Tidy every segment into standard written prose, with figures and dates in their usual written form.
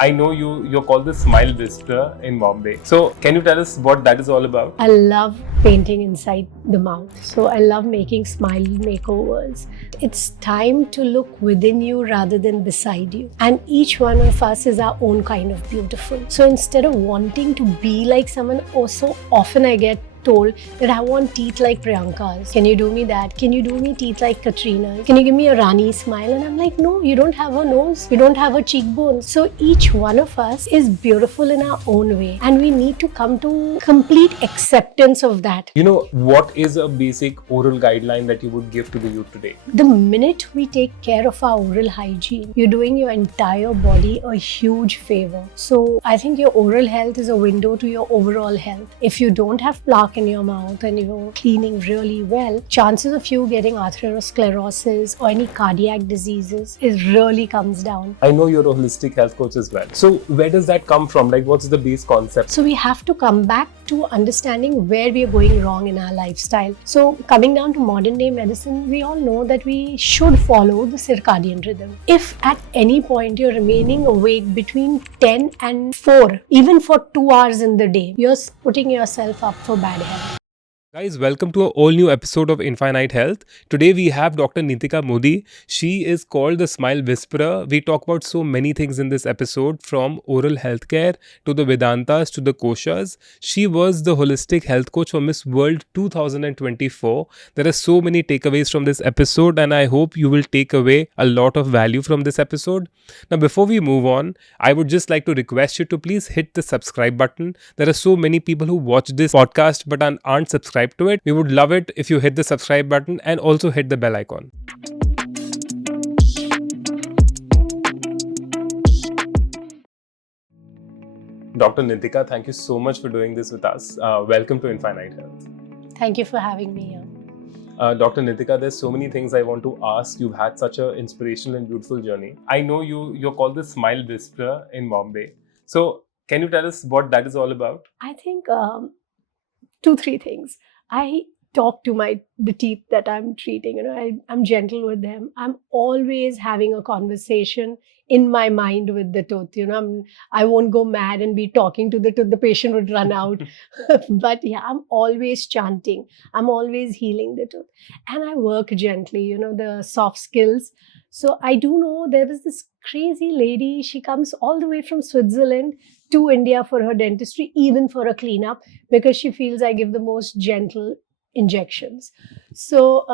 I know you're called the Smile Whisperer in Bombay. So can you tell us what that is all about? I love painting inside the mouth. So I love making smile makeovers. It's time to look within you rather than beside you. And each one of us is our own kind of beautiful. So instead of wanting to be like someone, so often I get told that I want teeth like Priyanka's. Can you do me that? Can you do me teeth like Katrina's? Can you give me a Rani smile? And I'm like, no, you don't have a nose. You don't have a cheekbones. So each one of us is beautiful in our own way. And we need to come to complete acceptance of that. You know, what is a basic oral guideline that you would give to the youth today? The minute we take care of our oral hygiene, you're doing your entire body a huge favor. So I think your oral health is a window to your overall health. If you don't have plaque in your mouth and you're cleaning really well, chances of you getting atherosclerosis or any cardiac diseases really comes down. I know you're a holistic health coach as well. So where does that come from? Like, what's the base concept? So we have to come back to understanding where we are going wrong in our lifestyle. So coming down to modern day medicine, we all know that we should follow the circadian rhythm. If at any point you're remaining awake between 10 and 4, even for 2 hours in the day, you're putting yourself up for bad health. Guys, welcome to an all new episode of Infinite Health. Today we have Dr. Neetika Modi. She is called the Smile Whisperer. We talk about so many things in this episode, from oral healthcare to the Vedantas to the Koshas. She was the holistic health coach for Miss World 2024. There are so many takeaways from this episode, and I hope you will take away a lot of value from this episode. Now, before we move on, I would just like to request you to please hit the subscribe button. There are so many people who watch this podcast but aren't subscribed to it. We would love it if you hit the subscribe button and also hit the bell icon. Dr. Neetika, thank you so much for doing this with us. Welcome to Infinite Health. Thank you for having me here. Dr. Neetika, there's so many things I want to ask. You've had such an inspirational and beautiful journey. I know you're called the Smile Whisperer in Bombay. So can you tell us what that is all about? I think 2-3 things. I talk to the teeth that I'm treating. I'm gentle with them. I'm always having a conversation in my mind with the tooth. I won't go mad and be talking to the tooth. The patient would run out. But yeah, I'm always chanting. I'm always healing the tooth, and I work gently. The soft skills. So I do know there was this crazy lady. She comes all the way from Switzerland to India for her dentistry, even for a cleanup, because she feels I give the most gentle injections. So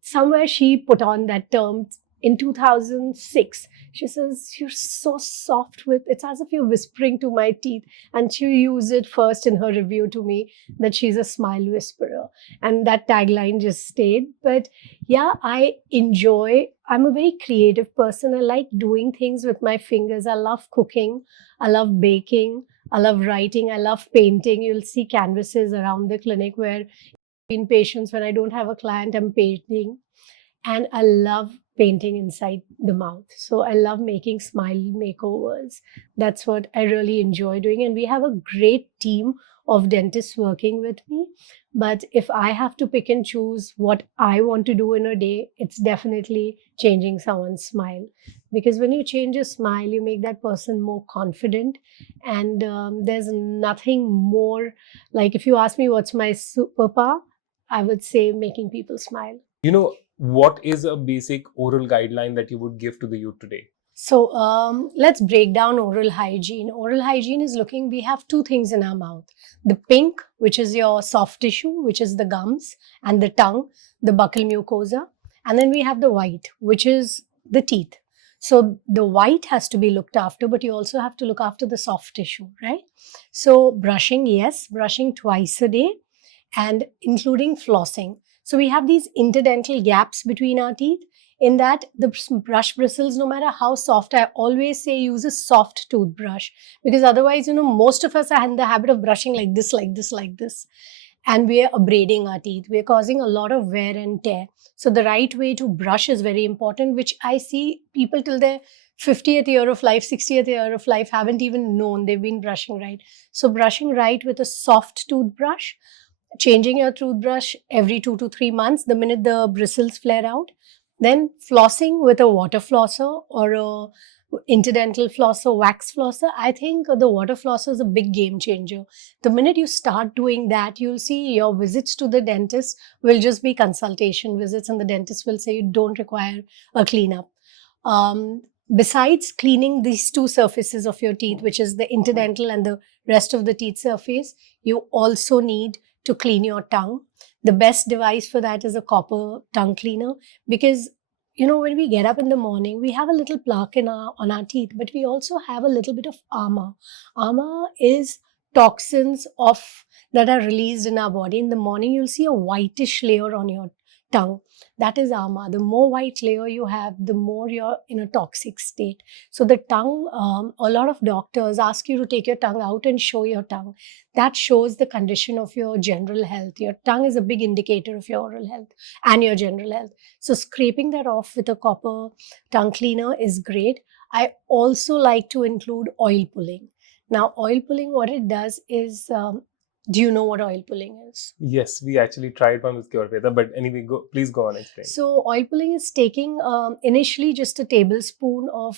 somewhere she put on that term in 2006. She says, "You're so soft with, it's as if you're whispering to my teeth." And she used it first in her review to me, that she's a smile whisperer. And that tagline just stayed. But yeah, I'm a very creative person. I like doing things with my fingers. I love cooking. I love baking. I love writing. I love painting. You'll see canvases around the clinic where in patients, when I don't have a client, I'm painting. And I love painting inside the mouth. So I love making smile makeovers. That's what I really enjoy doing. And we have a great team of dentists working with me. But if I have to pick and choose what I want to do in a day, it's definitely changing someone's smile. Because when you change a smile, you make that person more confident. And there's nothing more, like if you ask me what's my superpower, I would say making people smile. You know, what is a basic oral guideline that you would give to the youth today? So let's break down oral hygiene. Oral hygiene is we have 2 things in our mouth. The pink, which is your soft tissue, which is the gums, and the tongue, the buccal mucosa. And then we have the white, which is the teeth. So the white has to be looked after, but you also have to look after the soft tissue, right? So brushing, yes, brushing twice a day, and including flossing. So we have these interdental gaps between our teeth. In that, the brush bristles, no matter how soft, I always say use a soft toothbrush, because otherwise, most of us are in the habit of brushing like this, like this, like this. And we are abrading our teeth. We are causing a lot of wear and tear. So the right way to brush is very important, which I see people till their 50th year of life, 60th year of life haven't even known they've been brushing right. So brushing right with a soft toothbrush, changing your toothbrush every 2 to 3 months, the minute the bristles flare out. Then flossing with a water flosser or a interdental flosser, wax flosser. I think the water flosser is a big game changer. The minute you start doing that, you'll see your visits to the dentist will just be consultation visits, and the dentist will say you don't require a cleanup. Um, Besides cleaning these two surfaces of your teeth, which is the interdental and the rest of the teeth surface, you also need to clean your tongue. The best device for that is a copper tongue cleaner, because when we get up in the morning, we have a little plaque on our teeth, but we also have a little bit of armor. Armor is toxins of that are released in our body. In the morning, you'll see a whitish layer on your tongue. That is armor. The more white layer you have, the more you're in a toxic state. So the tongue, a lot of doctors ask you to take your tongue out and show your tongue. That shows the condition of your general health. Your tongue is a big indicator of your oral health and your general health. So scraping that off with a copper tongue cleaner is great. I also like to include oil pulling. Now, oil pulling, what it does is, do you know what oil pulling is? Yes, we actually tried one with Cure Veda, but anyway, please go on, explain. So, oil pulling is taking initially just a tablespoon of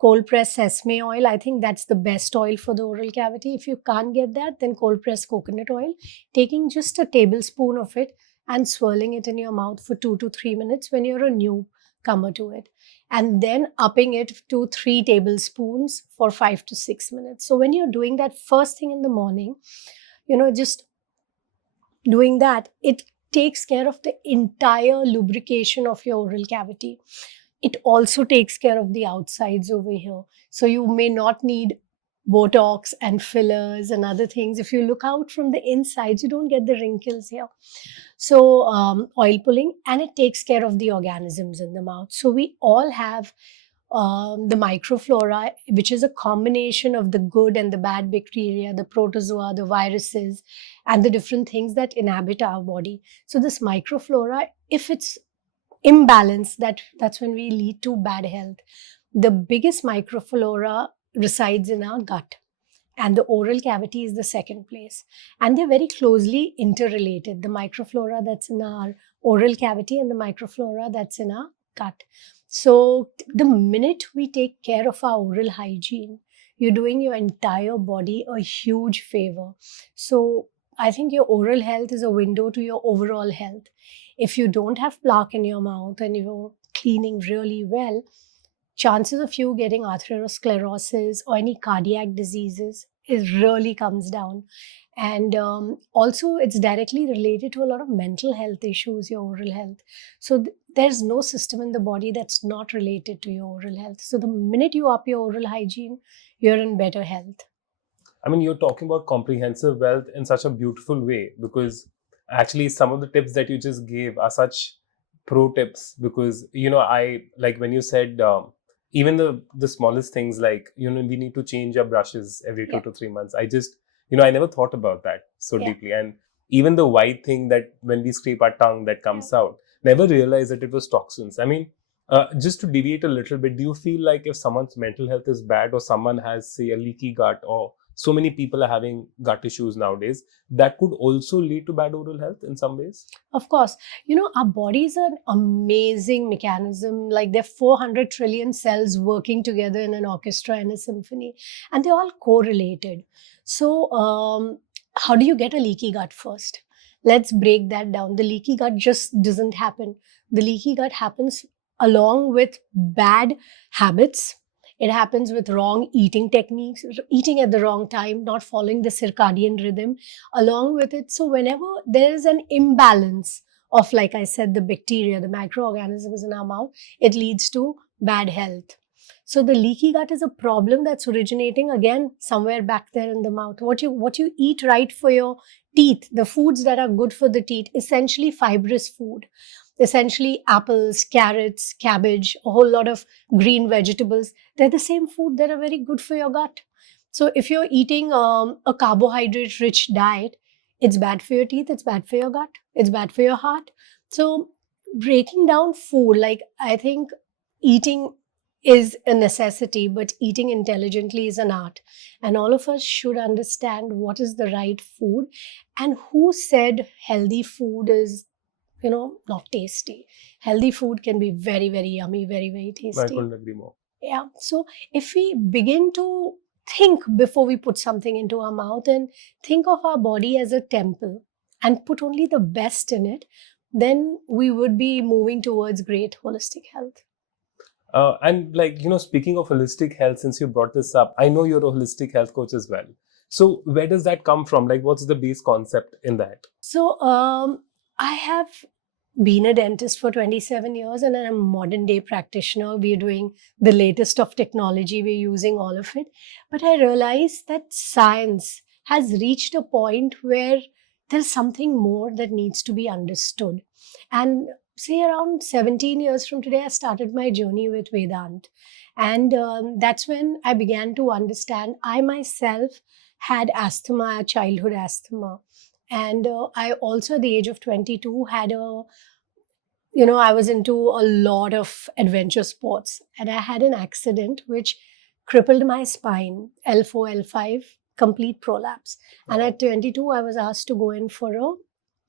cold pressed sesame oil. I think that's the best oil for the oral cavity. If you can't get that, then cold pressed coconut oil. Taking just a tablespoon of it and swirling it in your mouth for 2 to 3 minutes when you're a newcomer to it. And then upping it to 3 tablespoons for 5 to 6 minutes. So, when you're doing that first thing in the morning, just doing that, it takes care of the entire lubrication of your oral cavity. It also takes care of the outsides over here. So you may not need Botox and fillers and other things. If you look out from the insides, you don't get the wrinkles here. So oil pulling, and it takes care of the organisms in the mouth. So we all have the microflora, which is a combination of the good and the bad bacteria, the protozoa, the viruses, and the different things that inhabit our body. So this microflora, if it's imbalanced, that's when we lead to bad health. The biggest microflora resides in our gut, and the oral cavity is the second place, and they're very closely interrelated, the microflora that's in our oral cavity and the microflora that's in our gut. So the minute we take care of our oral hygiene, you're doing your entire body a huge favor. So I think your oral health is a window to your overall health. If you don't have plaque in your mouth and you're cleaning really well, chances of you getting atherosclerosis or any cardiac diseases is really comes down. And also, it's directly related to a lot of mental health issues, your oral health. So there's no system in the body that's not related to your oral health. So the minute you up your oral hygiene, you're in better health. I mean, you're talking about comprehensive wealth in such a beautiful way, because actually some of the tips that you just gave are such pro tips. Because I like when you said even the smallest things, like we need to change our brushes every 2 to 3 months. I just I never thought about that so deeply. And even the white thing that when we scrape our tongue that comes out, never realized that it was toxins. I mean, just to deviate a little bit, do you feel like if someone's mental health is bad, or someone has, say, a leaky gut, or so many people are having gut issues nowadays, that could also lead to bad oral health in some ways? Of course, our bodies are an amazing mechanism. Like, there are 400 trillion cells working together in an orchestra and a symphony, and they're all correlated. So, how do you get a leaky gut first? Let's break that down. The leaky gut just doesn't happen. The leaky gut happens along with bad habits. It happens with wrong eating techniques, eating at the wrong time, not following the circadian rhythm along with it. So whenever there is an imbalance of, like I said, the bacteria, the microorganisms in our mouth, it leads to bad health. So the leaky gut is a problem that's originating again somewhere back there in the mouth. What you eat right for your teeth, the foods that are good for the teeth, essentially fibrous food, essentially apples, carrots, cabbage, a whole lot of green vegetables. They're the same food that are very good for your gut. So if you're eating a carbohydrate rich diet, it's bad for your teeth, it's bad for your gut, it's bad for your heart. So breaking down food, like, I think eating is a necessity, but eating intelligently is an art. And all of us should understand what is the right food, and who said healthy food is not tasty. Healthy food can be very, very yummy, very, very tasty. I couldn't agree more. Yeah. So if we begin to think before we put something into our mouth and think of our body as a temple and put only the best in it, then we would be moving towards great holistic health. And like, speaking of holistic health, since you brought this up, I know you're a holistic health coach as well. So where does that come from? Like, what's the base concept in that? So I have been a dentist for 27 years and I'm a modern day practitioner. We're doing the latest of technology, we're using all of it. But I realized that science has reached a point where there's something more that needs to be understood. And say around 17 years from today, I started my journey with Vedant. And that's when I began to understand I myself had asthma, childhood asthma. And I also, at the age of 22, had I was into a lot of adventure sports and I had an accident which crippled my spine, L4, L5, complete prolapse. And at 22, I was asked to go in for a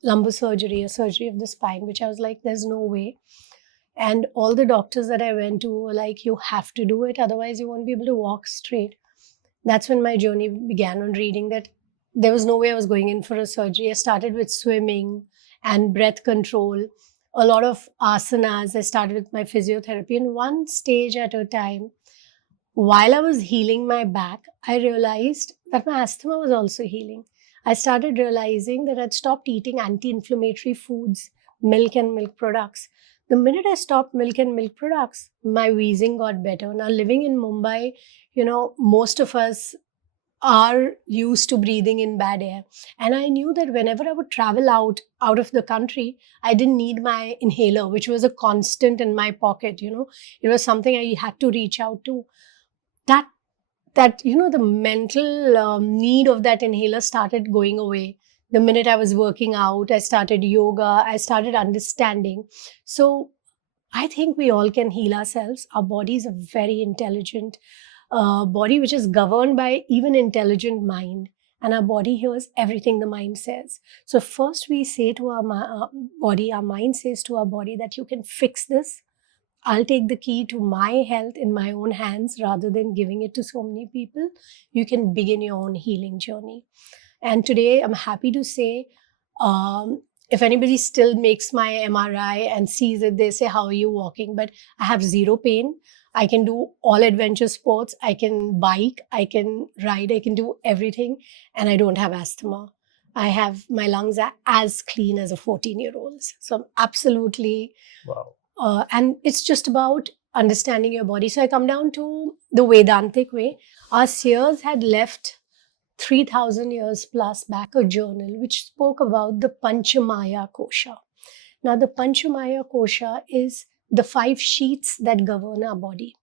lumbar surgery, a surgery of the spine, which I was like, there's no way. And all the doctors that I went to were like, you have to do it, otherwise, you won't be able to walk straight. That's when my journey began on reading that there was no way I was going in for a surgery. I started with swimming and breath control, a lot of asanas. I started with my physiotherapy, and one stage at a time. While I was healing my back, I realized that my asthma was also healing. I started realizing that I'd stopped eating anti inflammatory foods, milk and milk products. The minute I stopped milk and milk products, my wheezing got better. Now, living in Mumbai, most of us are used to breathing in bad air. And I knew that whenever I would travel out of the country, I didn't need my inhaler, which was a constant in my pocket. It was something I had to reach out to. That the mental need of that inhaler started going away. The minute I was working out, I started yoga, I started understanding. So I think we all can heal ourselves. Our body is a very intelligent body, which is governed by even intelligent mind. And our body hears everything the mind says. So first we say to our body, our mind says to our body that you can fix this. I'll take the key to my health in my own hands rather than giving it to so many people. You can begin your own healing journey. And today, I'm happy to say, if anybody still makes my MRI and sees it, they say, how are you walking? But I have zero pain. I can do all adventure sports. I can bike. I can ride. I can do everything. And I don't have asthma. My lungs are as clean as a 14-year-old's. So I'm absolutely, Wow. and it's just about understanding your body. So I come down to the Vedantic way. Our seers had left 3,000 years plus back a journal which spoke about the Panchanaya Kosha. Now, the Panchanaya Kosha is the 5 sheets that govern our body.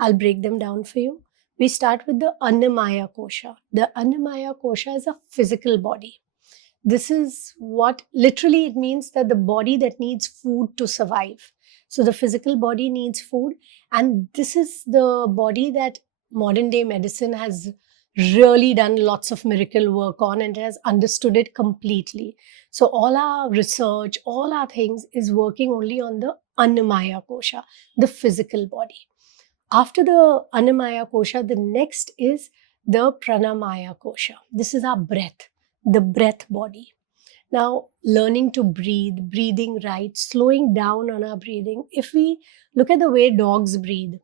I'll break them down for you. We start with the Annamaya Kosha. The Annamaya Kosha is a physical body. This is what literally it means, that the body that needs food to survive. So the physical body needs food, and this is the body that modern day medicine has really done lots of miracle work on and has understood it completely. So all our research, all our things is working only on the Annamaya Kosha, the physical body. After the Annamaya Kosha, the next is the Pranamaya Kosha. This is our breath, the breath body. Now, learning to breathe, breathing right, slowing down on our breathing. If we look at the way dogs breathe,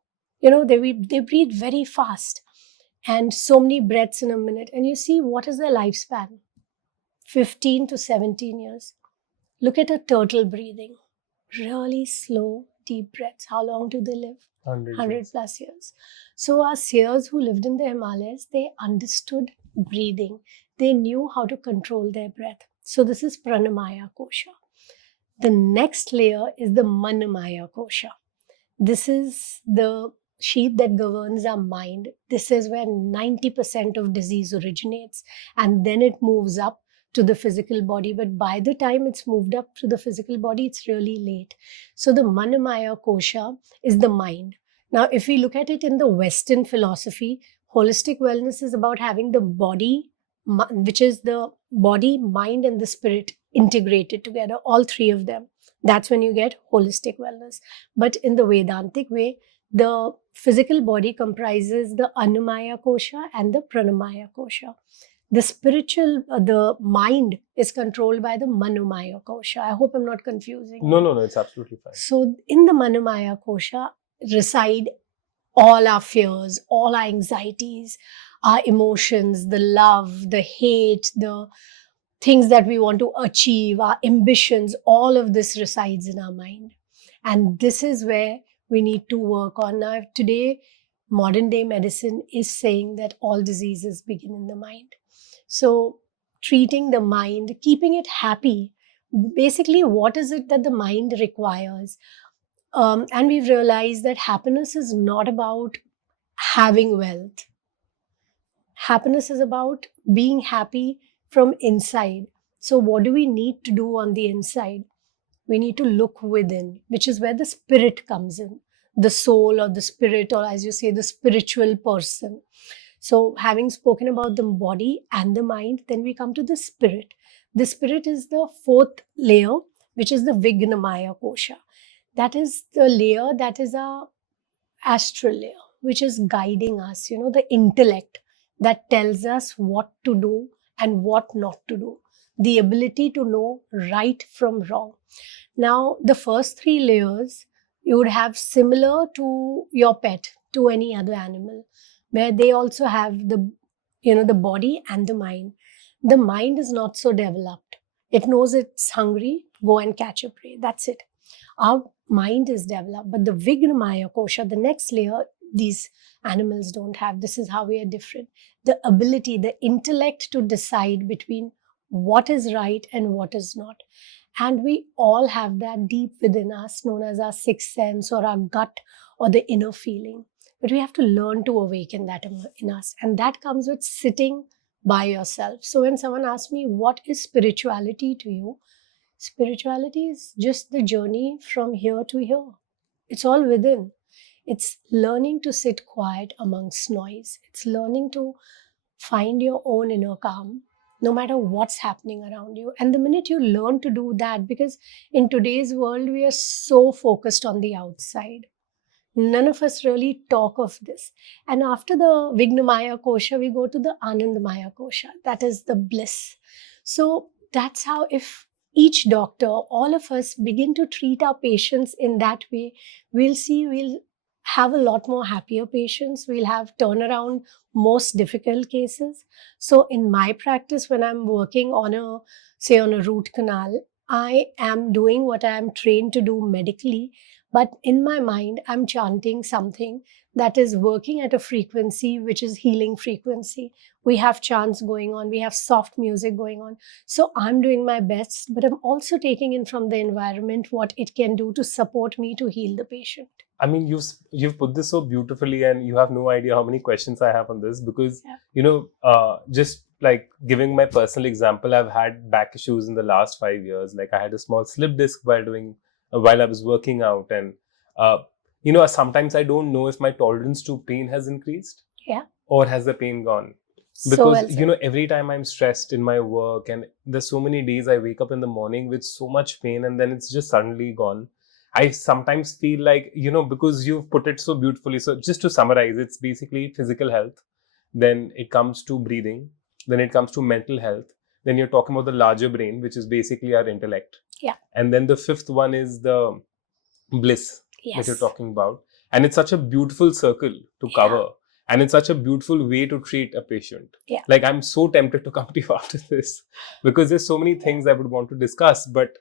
they breathe very fast and so many breaths in a minute. And you see, what is their lifespan? 15 to 17 years. Look at a turtle breathing. Really slow, deep breaths. How long do they live? 100 plus years. So our seers who lived in the Himalayas, they understood breathing. They knew how to control their breath. So this is Pranamaya Kosha. The next layer is the Manomaya Kosha. This is the sheet that governs our mind. This is where 90% of disease originates, and then it moves up to the physical body. But by the time it's moved up to the physical body, it's really late. So the Manomaya Kosha is the mind. Now, if we look at it in the Western philosophy, holistic wellness is about having the body, which is the body, mind, and the spirit integrated together, all three of them. That's when you get holistic wellness. But in the Vedantic way, The physical body comprises the Annamaya Kosha and the Pranamaya Kosha. The spiritual, the mind is controlled by the Manomaya Kosha. I hope I'm not confusing. No, it's absolutely fine. So in the Manomaya Kosha reside all our fears, all our anxieties, our emotions, the love, the hate, the things that we want to achieve, our ambitions, all of this resides in our mind. And this is where we need to work on. Now, today, modern day medicine is saying that all diseases begin in the mind. So, treating the mind, keeping it happy, basically, what is it that the mind requires? And we've realized that happiness is not about having wealth. Happiness is about being happy from inside. So, what do we need to do on the inside? We need to look within, which is where the spirit comes in, the soul or the spirit, or as you say, the spiritual person. So, having spoken about the body and the mind, then we come to the spirit. The spirit is the fourth layer, which is the Vijananamaya Kosha. That is the layer that is our astral layer, which is guiding us, the intellect that tells us what to do and what not to do, the ability to know right from wrong. Now, the first three layers you would have similar to your pet, to any other animal, where they also have the body and the mind. The mind is not so developed. It knows it's hungry, go and catch a prey. That's it. Our mind is developed, but the Vignamaya Kosha, the next layer, these animals don't have. This is how we are different. The ability, the intellect to decide between what is right and what is not. And we all have that deep within us, known as our sixth sense or our gut or the inner feeling. But we have to learn to awaken that in us. And that comes with sitting by yourself. So when someone asks me, what is spirituality to you? Spirituality is just the journey from here to here. It's all within. It's learning to sit quiet amongst noise. It's learning to find your own inner calm, no matter what's happening around you. And the minute you learn to do that, because in today's world, we are so focused on the outside. None of us really talk of this. And after the Vignamaya Kosha, we go to the Anandamaya Kosha. That is the bliss. So that's how, if each doctor, all of us begin to treat our patients in that way, we'll have a lot more happier patients. We'll have turnaround most difficult cases. So in my practice, when I'm working on a root canal, I am doing what I am trained to do medically, but in my mind, I'm chanting something that is working at a frequency which is healing frequency. We have chants going on, we have soft music going on. So I'm doing my best, but I'm also taking in from the environment what it can do to support me to heal the patient. I mean, you've put this so beautifully, and you have no idea how many questions I have on this, because just like giving my personal example, I've had back issues in the last 5 years. Like I had a small slip disc while I was working out, and sometimes I don't know if my tolerance to pain has increased, or has the pain gone. Because every time I'm stressed in my work, and there's so many days I wake up in the morning with so much pain, and then it's just suddenly gone. I sometimes feel like, because you've put it so beautifully. So just to summarize, it's basically physical health. Then it comes to breathing. Then it comes to mental health. Then you're talking about the larger brain, which is basically our intellect. Yeah. And then the fifth one is the bliss that you're talking about. And it's such a beautiful circle to cover. And it's such a beautiful way to treat a patient. Yeah. Like, I'm so tempted to come to you after this, because there's so many things I would want to discuss. But,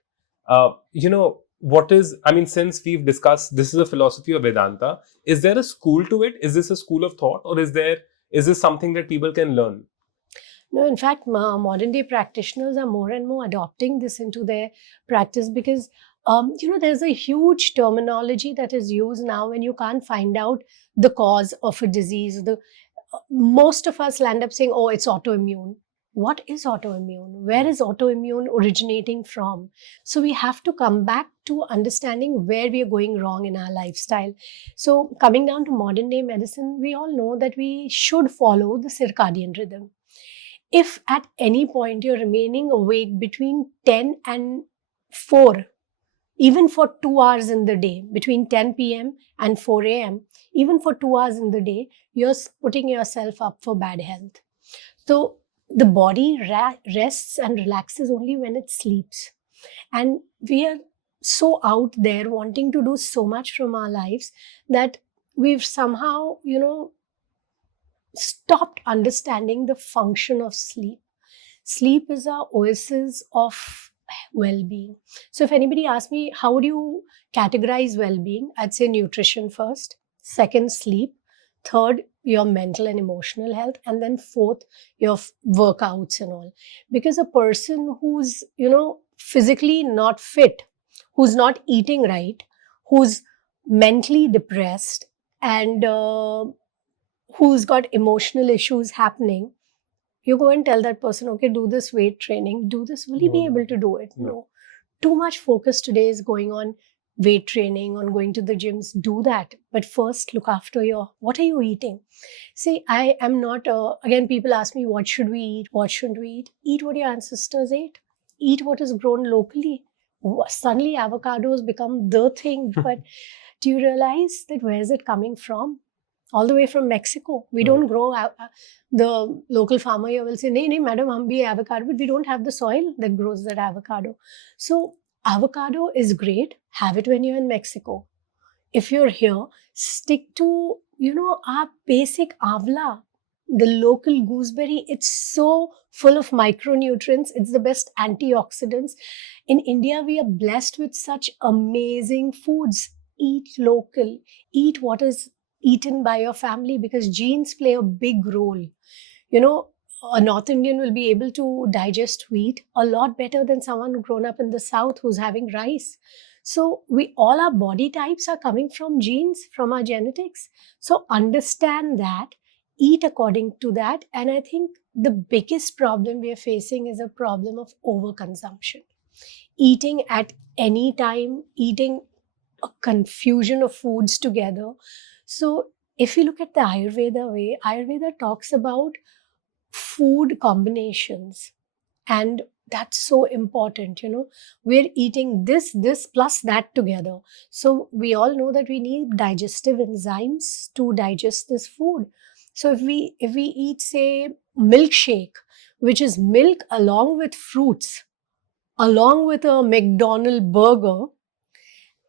since we've discussed, this is a philosophy of Vedanta, is there a school to it? Is this a school of thought, or is this something that people can learn? No, in fact, modern day practitioners are more and more adopting this into their practice, because there's a huge terminology that is used now when you can't find out the cause of a disease. Most of us land up saying, oh, it's autoimmune. What is autoimmune? Where is autoimmune originating from? So we have to come back to understanding where we are going wrong in our lifestyle. So coming down to modern day medicine, we all know that we should follow the circadian rhythm. If at any point you're remaining awake between 10 and 4, even for 2 hours in the day, between 10 p.m. and 4 a.m., even for 2 hours in the day, you're putting yourself up for bad health. So the body rests and relaxes only when it sleeps. And we are so out there wanting to do so much from our lives that we've somehow, stopped understanding the function of sleep. Sleep is our oasis of well-being. So if anybody asks me, how do you categorize well-being? I'd say nutrition first, second, sleep, third, your mental and emotional health, and then fourth, your workouts and all. Because a person who's, physically not fit, who's not eating right, who's mentally depressed, and who's got emotional issues happening, you go and tell that person, okay, do this weight training, do this, will he be able to do it? No. Too much focus today is going on weight training, on going to the gyms. Do that, but first look after what are you eating? See, I am not again, people ask me, what should we eat, what shouldn't we eat? Eat what your ancestors ate. Eat what is grown locally. Suddenly avocados become the thing, but do you realize that where is it coming from? All the way from Mexico. We don't grow. The local farmer here will say, "Nee, nee, madam, hum bhi avocado," but we don't have the soil that grows that avocado. So avocado is great. Have it when you're in Mexico. If you're here, stick to our basic avla, the local gooseberry. It's so full of micronutrients. It's the best antioxidants. In India, we are blessed with such amazing foods. Eat local. Eat what is eaten by your family, because genes play a big role. A North Indian will be able to digest wheat a lot better than someone grown up in the South who's having rice. So all our body types are coming from genes, from our genetics. So understand that, eat according to that. And I think the biggest problem we are facing is a problem of overconsumption. Eating at any time, eating a confusion of foods together. So if you look at the Ayurveda way, Ayurveda talks about food combinations, and that's so important. We're eating this plus that together. So we all know that we need digestive enzymes to digest this food. So if we eat, say, milkshake, which is milk along with fruits, along with a McDonald's burger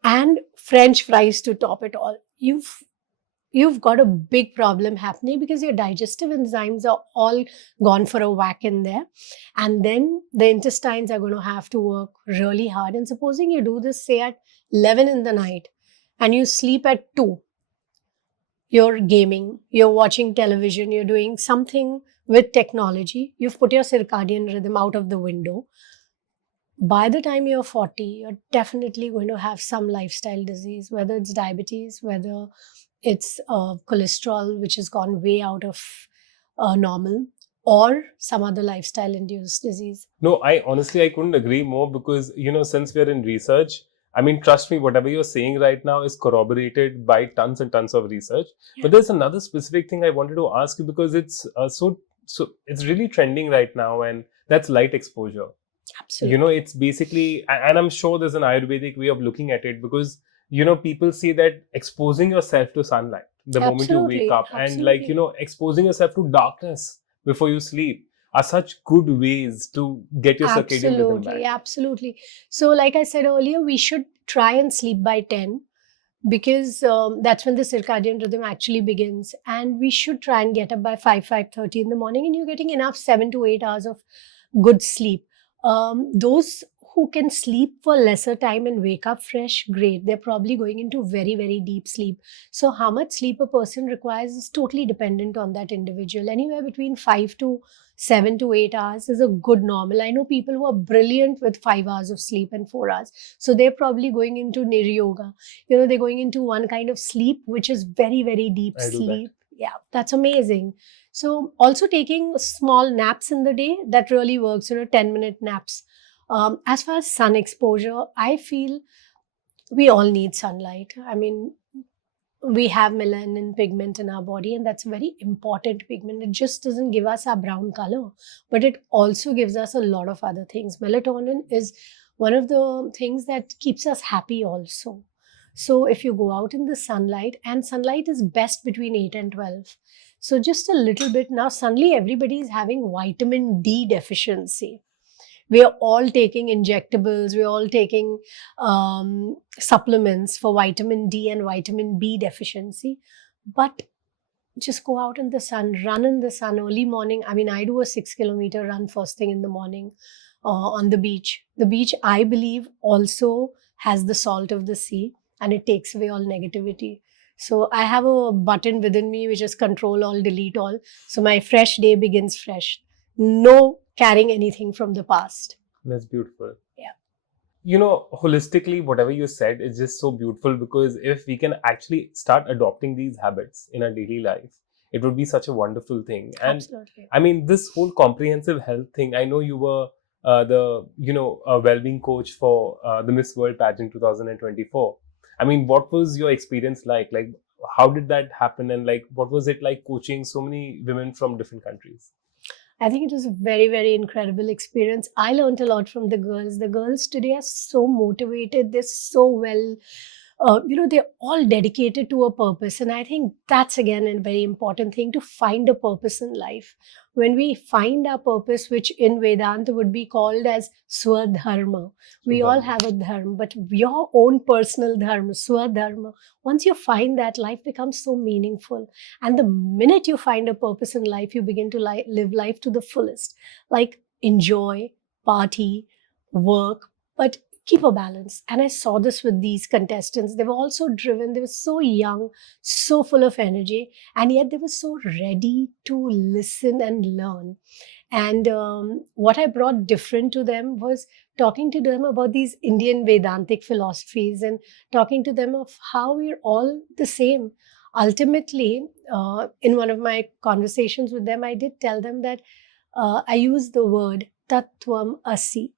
and French fries to top it all, you've got a big problem happening, because your digestive enzymes are all gone for a whack in there. And then the intestines are going to have to work really hard. And supposing you do this, say, at 11 in the night and you sleep at 2, you're gaming, you're watching television, you're doing something with technology, you've put your circadian rhythm out of the window. By the time you're 40, you're definitely going to have some lifestyle disease, whether it's diabetes, whether it's cholesterol, which has gone way out of normal, or some other lifestyle induced disease. No, I couldn't agree more, because, since we're in research, I mean, trust me, whatever you're saying right now is corroborated by tons and tons of research. Yeah. But there's another specific thing I wanted to ask you, because it's so it's really trending right now, and that's light exposure. Absolutely. It's basically, and I'm sure there's an Ayurvedic way of looking at it, because, people say that exposing yourself to sunlight the moment you wake Absolutely. up, and Absolutely. exposing yourself to darkness before you sleep are such good ways to get your circadian rhythm back. Absolutely. So, like I said earlier, we should try and sleep by 10, because that's when the circadian rhythm actually begins. And we should try and get up by 5:30 in the morning, and you're getting enough 7 to 8 hours of good sleep. Those who can sleep for lesser time and wake up fresh, great. They're probably going into very, very deep sleep. So how much sleep a person requires is totally dependent on that individual. Anywhere between 5 to 7 to 8 hours is a good normal. I know people who are brilliant with 5 hours of sleep and 4 hours. So they're probably going into nir yoga. They're going into one kind of sleep, which is very, very deep sleep. Yeah, that's amazing. So also taking small naps in the day, that really works, 10-minute naps. As far as sun exposure, I feel we all need sunlight. I mean, we have melanin pigment in our body, and that's a very important pigment. It just doesn't give us our brown color, but it also gives us a lot of other things. Melatonin is one of the things that keeps us happy also. So if you go out in the sunlight, and sunlight is best between 8 and 12. So just a little bit now, suddenly everybody is having vitamin D deficiency. We are all taking injectables, we're all taking supplements for vitamin D and vitamin B deficiency. But just go out in the sun, run in the sun early morning. I mean, I do a 6 kilometer run first thing in the morning on the beach. The beach, I believe, also has the salt of the sea, and it takes away all negativity. So I have a button within me which is control all, delete all. So my fresh day begins fresh. No carrying anything from the past. That's beautiful. Yeah. You know, holistically, whatever you said is just so beautiful, because if we can actually start adopting these habits in our daily life, it would be such a wonderful thing. And Absolutely. I mean, this whole comprehensive health thing, I know you were a well-being coach for the Miss World Pageant 2024. I mean, what was your experience like? Like, how did that happen? And like, what was it like coaching so many women from different countries? I think it was a very, very incredible experience. I learned a lot from the girls. The girls today are so motivated. They're so well, they're all dedicated to a purpose. And I think that's again a very important thing, to find a purpose in life. When we find our purpose, which in Vedanta would be called as Swadharma, we all have a dharma, but your own personal dharma, Swadharma, once you find that, life becomes so meaningful. And the minute you find a purpose in life, you begin to live life to the fullest. Like enjoy, party, work, but keep a balance. And I saw this with these contestants. They were also driven. They were so young, so full of energy, and yet they were so ready to listen and learn. And what I brought different to them was talking to them about these Indian Vedantic philosophies, and talking to them of how we're all the same. Ultimately, in one of my conversations with them, I did tell them that I use the word Tatwam Asi.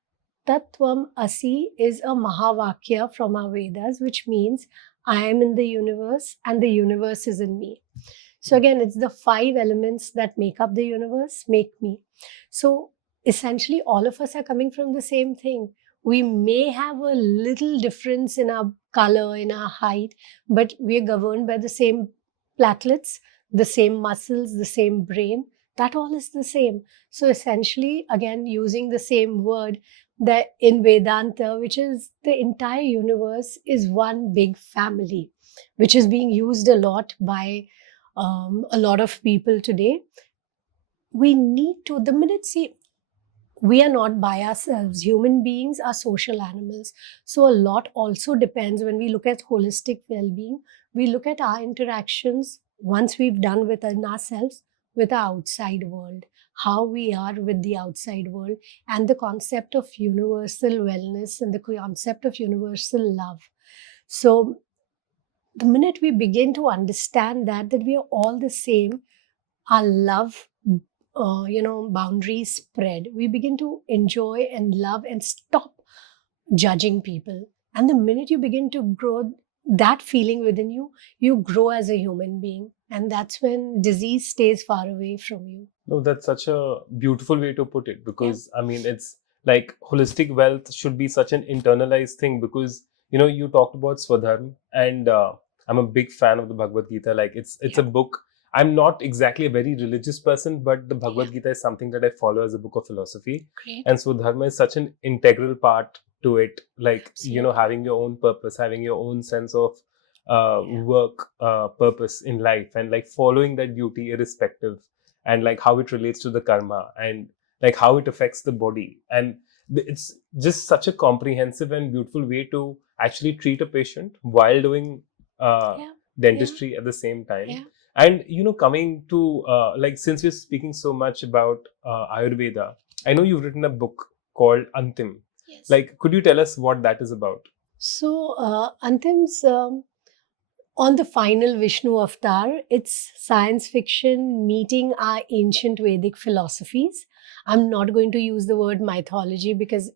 Tatwam Asi is a Mahavakya from our Vedas, which means I am in the universe and the universe is in me. So again, it's the 5 elements that make up the universe, make me. So essentially, all of us are coming from the same thing. We may have a little difference in our color, in our height, but we are governed by the same platelets, the same muscles, the same brain. That all is the same. So essentially, again, using the same word, that in Vedanta, which is the entire universe, is one big family, which is being used a lot by a lot of people today. We need to, the minute, see, we are not by ourselves. Human beings are social animals. So a lot also depends when we look at holistic well-being. We look at our interactions once we've done within ourselves with our outside world, how we are with the outside world, and the concept of universal wellness and the concept of universal love. So the minute we begin to understand that we are all the same, our love, boundaries spread. We begin to enjoy and love and stop judging people. And the minute you begin to grow that feeling within you, you grow as a human being. And that's when disease stays far away from you. No, that's such a beautiful way to put it, because I mean, it's like holistic wealth should be such an internalized thing, because you talked about Swadharma, and I'm a big fan of the Bhagwad Gita. Like it's a book. I'm not exactly a very religious person, but the Bhagwad Gita is something that I follow as a book of philosophy. Great. And Swadharma is such an integral part to it. Like Absolutely. having your own purpose, having your own sense of work purpose in life, and like following that duty irrespective, and like how it relates to the karma, and like how it affects the body. And it's just such a comprehensive and beautiful way to actually treat a patient while doing dentistry at the same time. Yeah. And coming to like, since we're speaking so much about Ayurveda, I know you've written a book called Antim. Yes. Like, could you tell us what that is about? So, Antim's on the final Vishnu avatar, it's science fiction meeting our ancient Vedic philosophies. I'm not going to use the word mythology because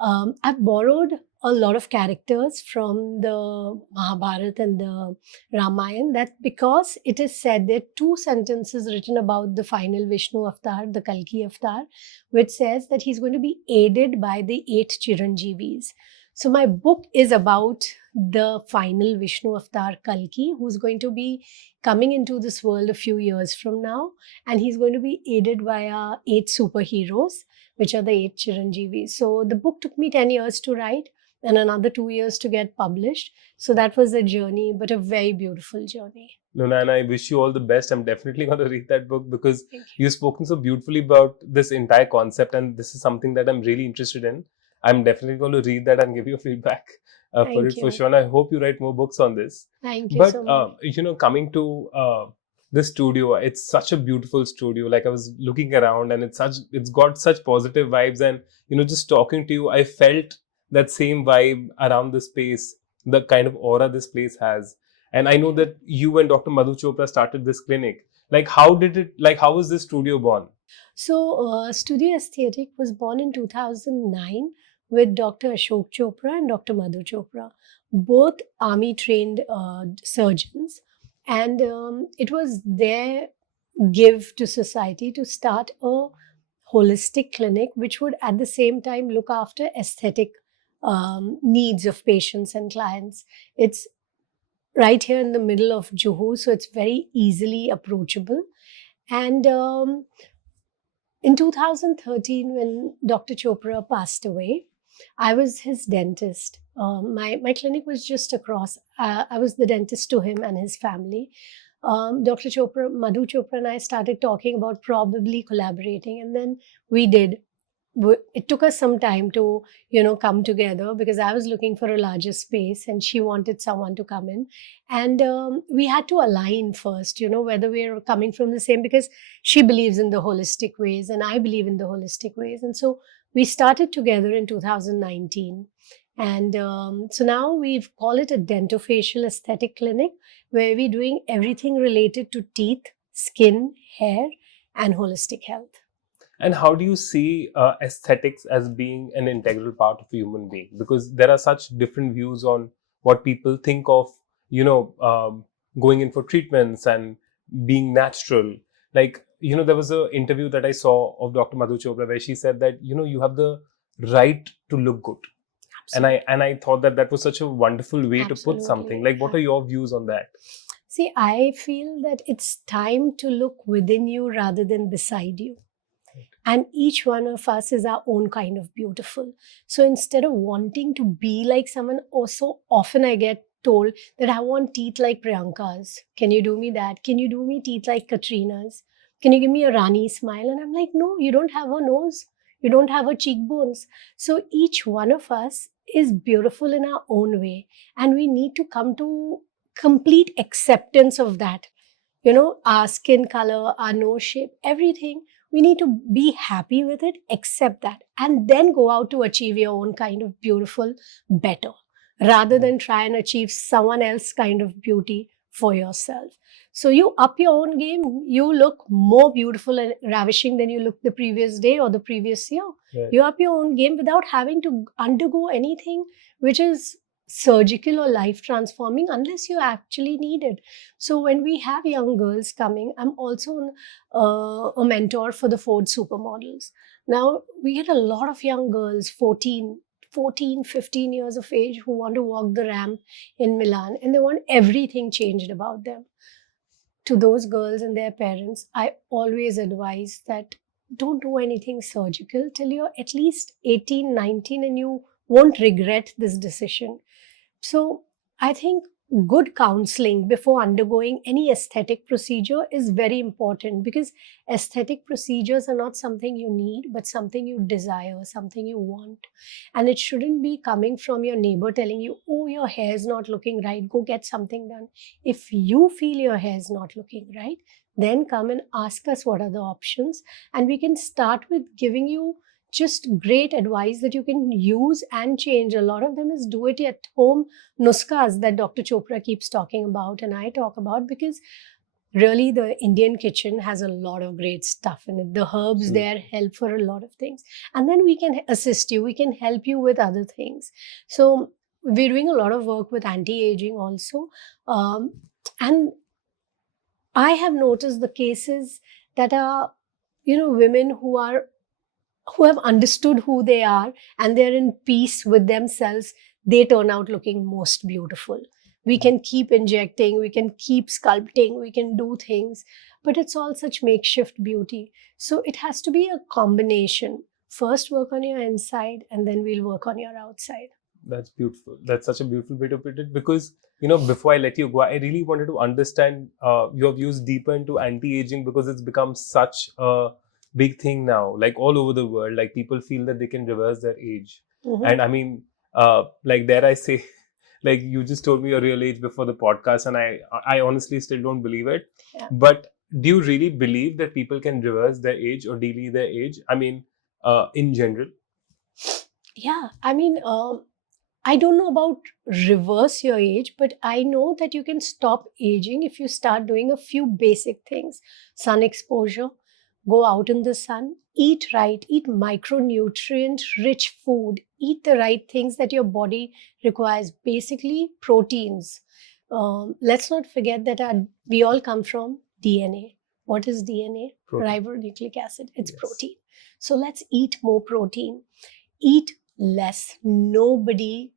I've borrowed a lot of characters from the Mahabharata and the Ramayana, that because it is said there are 2 sentences written about the final Vishnu avatar, the Kalki avatar, which says that he's going to be aided by the 8 Chiranjeevis. So my book is about the final Vishnu avatar Kalki, who's going to be coming into this world a few years from now, and he's going to be aided by our 8 superheroes, which are the 8 Chiranjeevis. So the book took me 10 years to write and another 2 years to get published. So that was a journey, but a very beautiful journey. Luna, and I wish you all the best. I'm definitely going to read that book because Thank you. you've spoken so beautifully about this entire concept, and this is something that I'm really interested in. I'm definitely going to read that and give you feedback for Thank it for you. sure. And I hope you write more books on this. Thank you But so much. coming to the studio, it's such a beautiful studio. Like I was looking around, and it's got such positive vibes. And just talking to you, I felt that same vibe around the space, the kind of aura this place has. And I know that you and Dr. Madhu Chopra started this clinic. Like, how was this studio born? So, Studio Aesthetic was born in 2009 with Dr. Ashok Chopra and Dr. Madhu Chopra, both army trained surgeons. And it was their give to society to start a holistic clinic, which would at the same time look after aesthetic needs of patients and clients. It's right here in the middle of Juhu, so it's very easily approachable. And in 2013, when Dr. Chopra passed away, I was his dentist. My clinic was just across. I was the dentist to him and his family. Dr. Chopra, Madhu Chopra, and I started talking about probably collaborating, and then we did. It took us some time to come together because I was looking for a larger space and she wanted someone to come in, and we had to align first, whether we're coming from the same, because she believes in the holistic ways and I believe in the holistic ways. And so we started together in 2019, and so now we've called it a dentofacial aesthetic clinic, where we're doing everything related to teeth, skin, hair, and holistic health. And how do you see aesthetics as being an integral part of a human being? Because there are such different views on what people think of, going in for treatments and being natural. Like, there was an interview that I saw of Dr. Madhu Chopra where she said that, you have the right to look good. And I thought that that was such a wonderful way to put something. Absolutely. Like, what are your views on that? See, I feel that it's time to look within you rather than beside you. And each one of us is our own kind of beautiful. So instead of wanting to be like someone, or so often I get told that I want teeth like Priyanka's. Can you do me that? Can you do me teeth like Katrina's? Can you give me a Rani smile? And I'm like, no, you don't have a nose. You don't have a cheekbones. So each one of us is beautiful in our own way. And we need to come to complete acceptance of that. Our skin color, our nose shape, everything. We need to be happy with it, accept that, and then go out to achieve your own kind of beautiful better, rather than try and achieve someone else kind of beauty for yourself. So you up your own game, you look more beautiful and ravishing than you looked the previous day or the previous year. Right. You up your own game without having to undergo anything which is surgical or life transforming, unless you actually need it. So when we have young girls coming, I'm also a mentor for the Ford supermodels. Now we get a lot of young girls, 15 years of age, who want to walk the ramp in Milan, and they want everything changed about them. To those girls and their parents, I always advise that don't do anything surgical till you're at least 18, 19, and you won't regret this decision. So I think good counseling before undergoing any aesthetic procedure is very important, because aesthetic procedures are not something you need, but something you desire, something you want. And it shouldn't be coming from your neighbor telling you, oh, your hair is not looking right, go get something done. If you feel your hair is not looking right, then come and ask us what are the options, and we can start with giving you just great advice that you can use and change. A lot of them is do it at home nuskas that Dr. Chopra keeps talking about and I talk about, because really the Indian kitchen has a lot of great stuff in it. The herbs there help for a lot of things. And then we can assist you, we can help you with other things. So we're doing a lot of work with anti-aging also. And I have noticed the cases that are, women who are who have understood who they are and they're in peace with themselves, they turn out looking most beautiful. We can keep injecting, we can keep sculpting, we can do things, but it's all such makeshift beauty. So it has to be a combination. First, work on your inside, and then we'll work on your outside. That's beautiful. That's such a beautiful way to put it, because before I let you go, I really wanted to understand your views deeper into anti-aging, because it's become such a big thing now, like all over the world. Like people feel that they can reverse their age, and I mean, like dare I say, like you just told me your real age before the podcast, and I honestly still don't believe it. Yeah. But do you really believe that people can reverse their age or delay their age? I mean, in general. Yeah, I mean, I don't know about reverse your age, but I know that you can stop aging if you start doing a few basic things. Sun exposure, go out in the sun, eat right, eat micronutrient rich food, eat the right things that your body requires, basically proteins. Let's not forget that we all come from DNA. What is DNA? Protein. Ribonucleic acid. It's Yes. protein. So let's eat more protein. Eat less. Nobody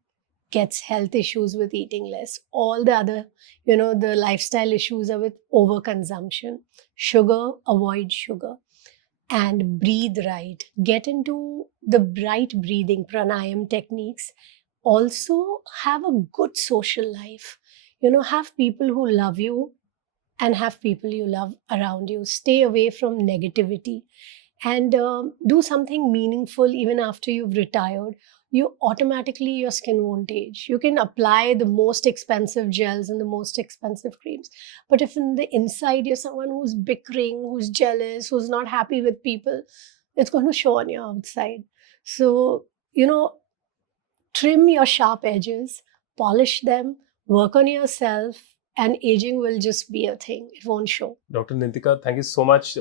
gets health issues with eating less. All the other, the lifestyle issues are with overconsumption. Sugar, avoid sugar. And breathe right. Get into the right breathing, pranayam techniques. Also, have a good social life. Have people who love you and have people you love around you. Stay away from negativity and do something meaningful even after you've retired. Your skin won't age. You can apply the most expensive gels and the most expensive creams, but if in the inside you're someone who's bickering, who's jealous, who's not happy with people, it's going to show on your outside. So trim your sharp edges, polish them, work on yourself, and aging will just be a thing. It won't show. Dr. Neetika, thank you so much.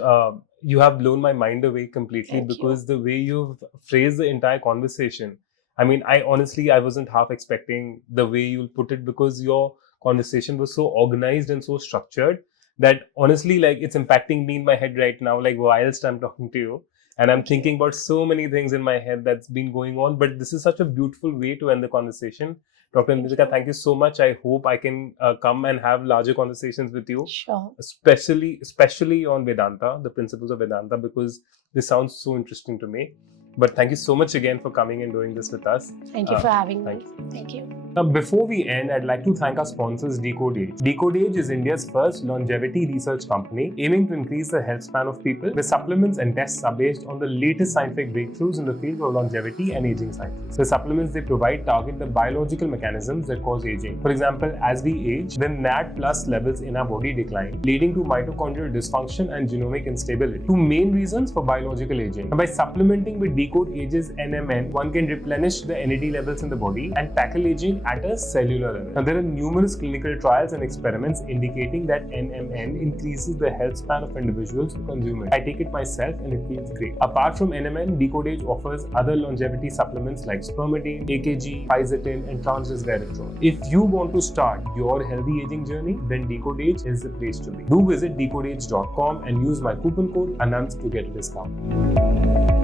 You have blown my mind away completely, Thank because you. the way you've phrased the entire conversation, I mean, I wasn't half expecting the way you'll put it, because your conversation was so organized and so structured that honestly, like, it's impacting me in my head right now, like whilst I'm talking to you. And I'm Thank you. thinking about so many things in my head that's been going on. But this is such a beautiful way to end the conversation. Dr. Neetika, thank you so much. I hope I can come and have larger conversations with you, Sure. especially on Vedanta, the principles of Vedanta, because this sounds so interesting to me. But thank you so much again for coming and doing this with us. Thank you for having me. Thank you. Thank you. Now, before we end, I'd like to thank our sponsors, decodeage. Decodeage is India's first longevity research company aiming to increase the health span of people. The supplements and tests are based on the latest scientific breakthroughs in the field of longevity and aging sciences. The supplements they provide target the biological mechanisms that cause aging. For example, as we age, the NAD plus levels in our body decline, leading to mitochondrial dysfunction and genomic instability. Two main reasons for biological aging. Now, by supplementing with decodeage's NMN, one can replenish the NAD levels in the body and tackle aging at a cellular level. Now, there are numerous clinical trials and experiments indicating that NMN increases the health span of individuals who consume it. I take it myself and it feels great. Apart from NMN, decodeage offers other longevity supplements like spermidine, AKG, fisetin, and transresveratrol. If you want to start your healthy aging journey, then decodeage is the place to be. Do visit decodeage.com and use my coupon code Anant to get a discount.